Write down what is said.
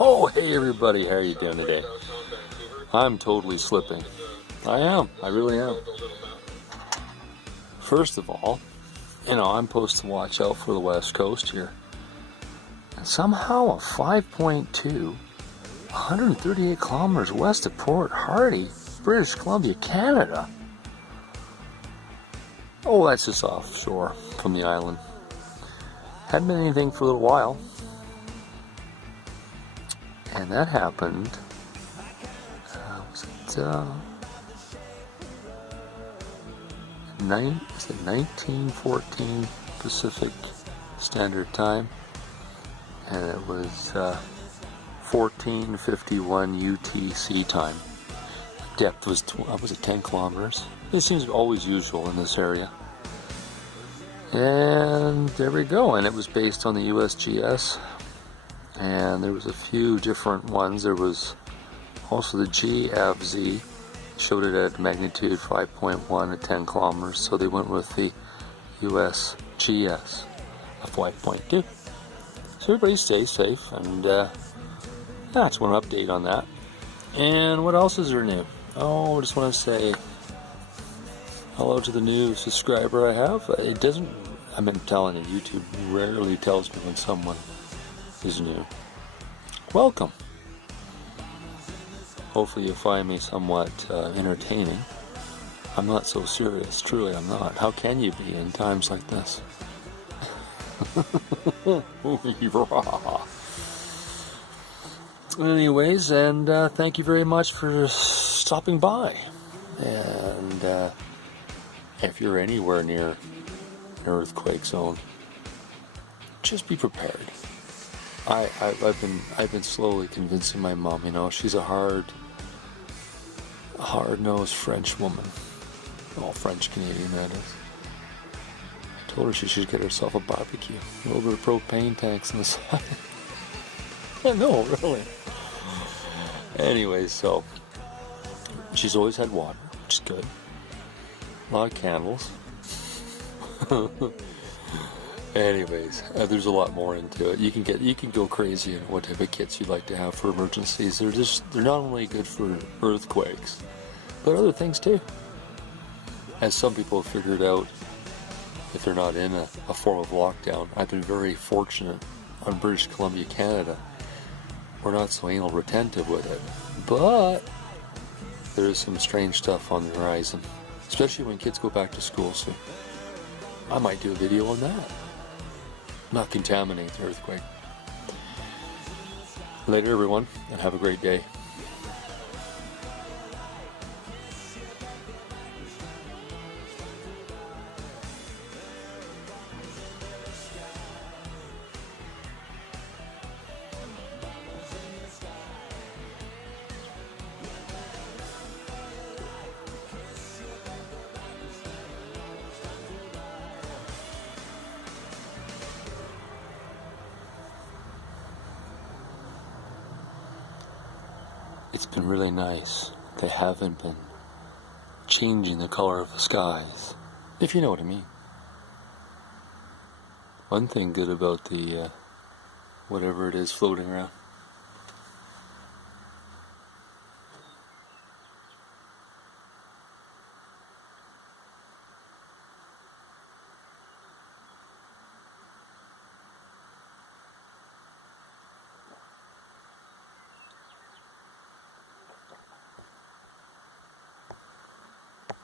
Oh, hey everybody, how are you doing today? I'm totally slipping. I am, I really am. First of all, I'm supposed to watch out for the west coast here. And somehow a 5.2, 138 kilometers west of Port Hardy, British Columbia, Canada. Oh, that's just offshore from the island. Hadn't been anything for a little while. And that happened, was it 1914 Pacific Standard Time, and it was 1451 UTC time. Depth was at 10 kilometers. This seems always usual in this area. And there we go, and it was based on the USGS. And there was a few different ones. There was also the GFZ, showed it at magnitude 5.1 at 10 kilometers, so they went with the USGS of 5.2. So everybody stay safe, and that's one update on that. And what else is there new? Oh, I just want to say hello to the new subscriber I have. It doesn't, I've been telling you, YouTube rarely tells me when someone is new. Welcome. Hopefully you find me somewhat entertaining. I'm not so serious, truly I'm not. How can you be in times like this? Anyways, and thank you very much for stopping by. And if you're anywhere near an earthquake zone, just be prepared. I've been slowly convincing my mom. She's a hard-nosed French woman. Well, French Canadian, that is. I told her she should get herself a barbecue. A little bit of propane tanks on the side. No, really. Anyway, so she's always had water, which is good. A lot of candles. Anyways, there's a lot more into it. You can go crazy on what type of kits you'd like to have for emergencies. They're not only good for earthquakes, but other things too. As some people have figured out, if they're not in a form of lockdown. I've been very fortunate on British Columbia, Canada. We're not so anal retentive with it, but there is some strange stuff on the horizon, especially when kids go back to school soon. I might do a video on that. Not contaminate the earthquake. Later everyone, and have a great day. It's been really nice. They haven't been changing the color of the skies, if you know what I mean. One thing good about the whatever it is floating around.